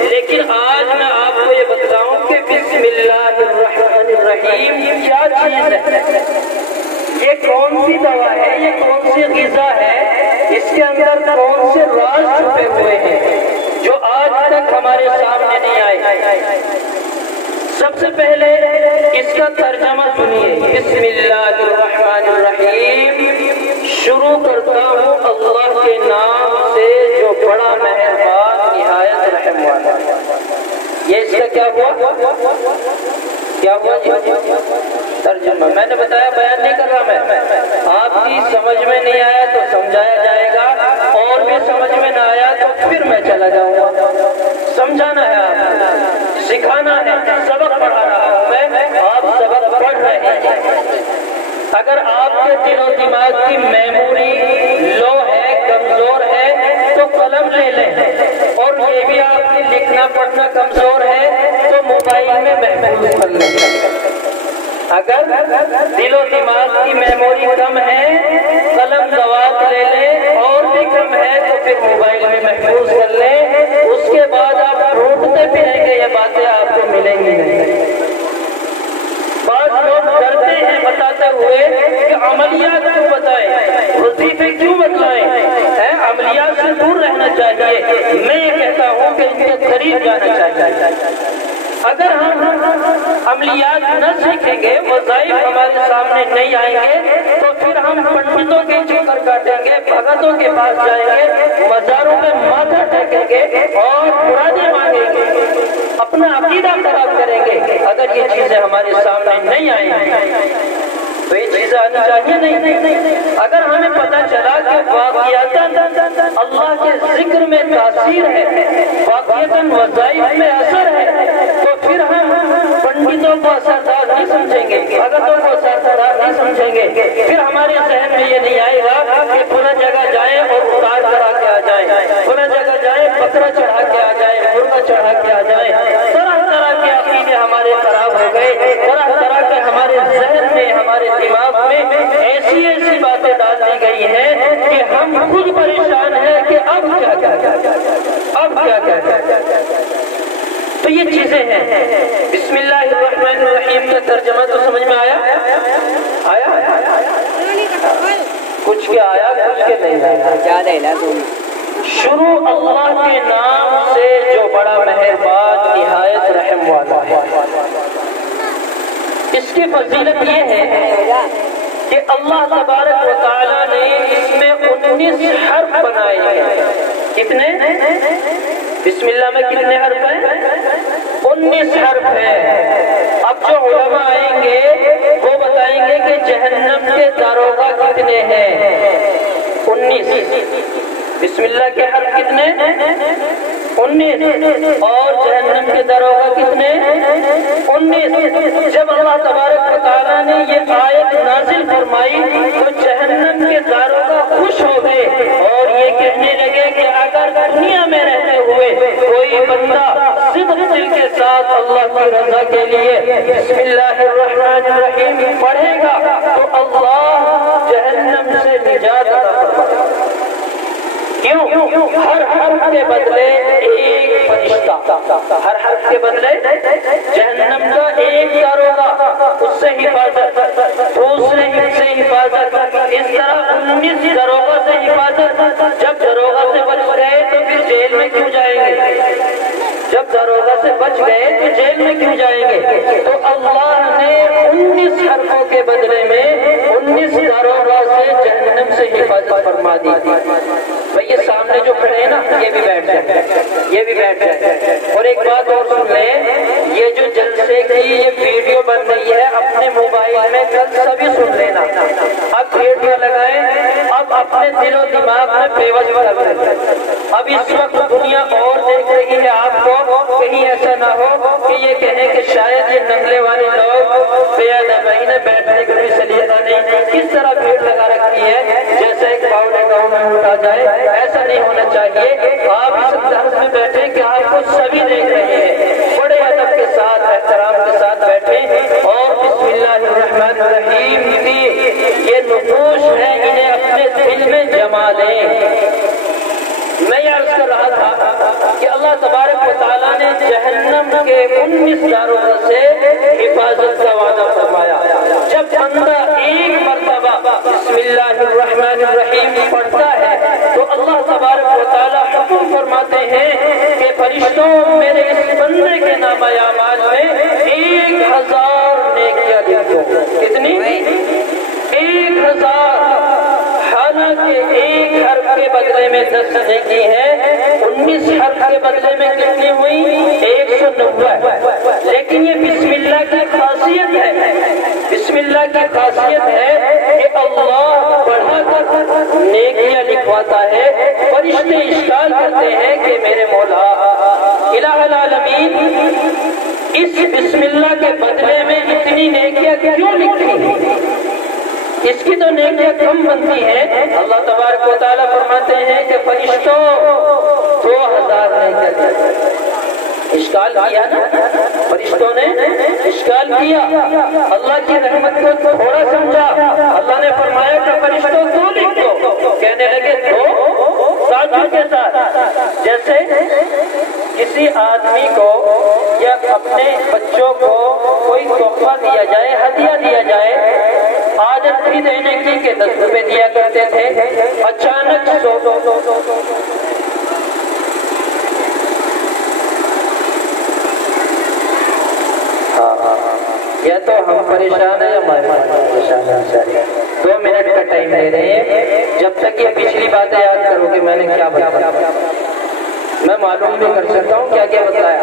لیکن آج میں آپ کو یہ بتاؤں کہ بسم اللہ الرحمن الرحیم کیا چیز ہے، یہ کون سی دوا ہے، یہ کون سی غذا ہے، اس کے اندر کون سے راز چھپے ہوئے ہیں جو آج تک ہمارے سامنے نہیں آئے۔ سب سے پہلے اس کا ترجمہ سنیے، بسم اللہ الرحمن الرحیم، شروع کرتا ہوں اللہ کے نام سے جو بڑا مہربان نہایت رحم والا۔ یہ اس کا کیا ہوا جی؟ ترجمہ میں نے بتایا، بیان نہیں کر رہا میں، آپ کی سمجھ میں نہیں آیا تو سمجھایا جائے گا، اور بھی سمجھ میں نہ آیا تو پھر میں چلا جاؤں گا۔ سمجھانا ہے، آپ سکھانا ہے، سبق پڑھا رہا ہوں میں، آپ سبق پڑھ رہے ہیں۔ اگر آپ کے دل و دماغ کی میموری لو ہے، کمزور ہے، تو قلم لے لیں، اور یہ بھی آپ کی لکھنا پڑھنا کمزور ہے تو موبائل میں محفوظ کر لیں۔ اگر دل و دماغ کی میموری کم ہے، قلم دوات لے لیں، اور بھی کم ہے تو پھر موبائل میں محفوظ کر لیں۔ اس کے بعد آپ ڈھونڈتے پھریں گے، یہ باتیں آپ کو ملیں گی نہیں۔ بعض لوگ ڈرتے ہیں بتاتے ہوئے کہ عملیات کیوں بتائیں، وظیفے کیوں بتلائیں، عملیات سے دور رہنا چاہیے۔ میں یہ کہتا ہوں کہ ان کے قریب جانا چاہیے۔ اگر ہم عملیات نہ سیکھیں گے، وظائف ہمارے سامنے نہیں آئیں گے، تو پھر ہم پنڈتوں کے چکر کاٹیں گے، بھگتوں کے پاس جائیں گے، مزاروں میں ماتھا ٹیکیں گے اور مرادیں مانگیں گے، اپنا عقیدہ خراب کریں گے۔ اگر یہ چیزیں ہمارے سامنے نہیں آئیں گی تو یہ چیزیں آنی چاہیے نہیں۔ اگر ہمیں پتہ چلا کہ واقعیتاً اللہ کے ذکر میں تاثیر ہے، واقعیتاً وظائف میں اثر ہے، تو پھر ہم پنڈتوں کو اثردار نہیں سمجھیں گے، بھگتوں کو اثردار نہیں سمجھیں گے۔ پھر ہمارے ذہن میں یہ نہیں آئے گا کہ فلاں جگہ جائیں اور اتار کرا کے آ جائیں، فلاں جگہ جائیں بکرا چڑھا کے آ جائیں، مرغا چڑھا کے آ جائیں۔ طرح طرح کے عقیدے ہمارے خراب ہو گئے، طرح طرح کے ہمارے ذہن میں، ہمارے دماغ میں ایسی ایسی باتیں ڈال دی گئی ہیں کہ ہم خود پریشان ہیں کہ اب کیا تو یہ چیزیں ہیں۔ بسم اللہ الرحمن الرحیم کا ترجمہ تو سمجھ میں آیا؟ کچھ کیا آیا، کچھ کے نہیں آیا۔ شروع اللہ کے نام سے جو بڑا مہربان نہایت رحم والا ہے۔ اس کی فضیلت یہ ہے کہ اللہ تبارک و تعالیٰ نے اس میں 19 حرف بنائے ہیں۔ کتنے؟ بسم اللہ میں کتنے حرف ہیں؟ 19 حرف ہیں۔ اب جو علماء آئیں گے وہ بتائیں گے کہ جہنم کے داروغہ کتنے ہیں؟ 19۔ بسم اللہ کے حرف کتنے؟ 19۔ اور جہنم کے داروغہ کتنے؟ 19۔ جب اللہ تبارک و تعالیٰ نے یہ آیت نازل فرمائی تو جہنم کے داروغہ خوش ہو گئے اور یہ کہنے لگے کہ اگر دنیا میں رہتے ہوئے کوئی بندہ صدق دل کے ساتھ اللہ کی رضا کے لیے بسم اللہ الرحمن الرحیم پڑھے گا تو اللہ جہنم سے نجات عطا فرمائے گا۔ کیوں؟ ہر حرف کے بدلے ایک فرشتہ، ہر حرف کے بدلے جہنم کا ایک داروغہ، اس سے حفاظت، دوسرے سے حفاظت، اس طرح 19 داروغہ سے حفاظت۔ جب داروغہ سے بچ گئے تو پھر جیل میں کیوں جائیں گے؟ جب داروغہ سے بچ گئے تو جیل میں کیوں جائیں گے؟ تو اللہ نے 19 حرفوں کے بدلے میں 19 داروغہ سے جہنم سے حفاظت فرما دی۔ بھئی یہ سامنے جو کھڑے ہیں نا، یہ بھی بیٹھ جائے، یہ بھی بیٹھ جائے۔ اور ایک بات اور سن لیں، یہ جو جلسے کی یہ ویڈیو بن رہی ہے اپنے موبائل میں کل سبھی سن لینا۔ اب ویڈیو لگائیں، اب اپنے دل و دماغ میں بے وجہ لگ رہے ہیں۔ اب اس وقت دنیا اور دیکھ رہی ہے آپ کو، کہیں ایسا نہ ہو کہ یہ کہیں کہ شاید یہ ننگلے والے لوگ بے ادبی نے بیٹھنے کا بھی سلیقہ نہیں، کس طرح بھیڑ لگا رکھی ہے جیسے ایک پاؤڈر گاؤں میں اٹھا جائے، ایسا نہیں ہونا چاہیے۔ آپ اس درس میں بیٹھیں کہ آپ کو سبھی دیکھ رہے ہیں، بڑے ادب کے ساتھ، احترام کے ساتھ بیٹھیں اور بسم اللہ الرحمن الرحیم کی یہ نقوش ہے انہیں اپنے دل میں جما لیں۔ میں یہ عرض کر رہا تھا کہ اللہ تبارک و تعالیٰ کے 19 داروں سے حفاظت کا وعدہ فرمایا۔ جب بندہ ایک مرتبہ بسم اللہ الرحمن الرحیم پڑھتا ہے تو اللہ تبارک و تعالیٰ حکم فرماتے ہیں کہ فرشتوں میرے اس بندے کے نامہ اعمال میں 1000 نیکیاں لکھ دو۔ کتنی؟ 1000۔ حالانکہ ایک حرف کے بدلے میں 10 نیکی ہے، 19 حرف کے بدلے میں کتنی ہوئی؟ 190۔ لیکن یہ بسم اللہ کی خاصیت ہے، بسم اللہ کی خاصیت ہے کہ اللہ بڑھا کر نیکیاں لکھواتا ہے۔ فرشتے اشکال کرتے ہیں کہ میرے مولا الہ العالمین اس بسم اللہ کے بدلے میں اتنی نیکیاں کیوں لکھی؟ اس کی تو نیکیاں کم بنتی ہیں۔ اللہ تبارک و تعالیٰ فرماتے ہیں کہ فرشتوں 2000 نیکیاں۔ اشکال کیا نا فرشتوں نے، اشکال کیا، اللہ کی رحمت کو تھوڑا سمجھا۔ اللہ نے فرمایا کہ فرشتوں 2 لکھ دو، کہنے لگے 2 ساتھیوں کے ساتھ۔ جیسے کسی آدمی کو یا اپنے بچوں کو کوئی تحفہ دیا جائے، ہدیہ دیا جائے، عادت تھی دینے کی کہ 10 روپے دیا کرتے تھے، اچانک 100 یا تو ہم پریشان ہیں یا ہمارے پریشان ہیں۔ 2 منٹ کا ٹائم دے رہے ہیں، جب تک یہ پچھلی باتیں یاد کرو کہ میں نے کیا بتایا، میں معلوم بھی کر سکتا ہوں کیا کیا بتایا۔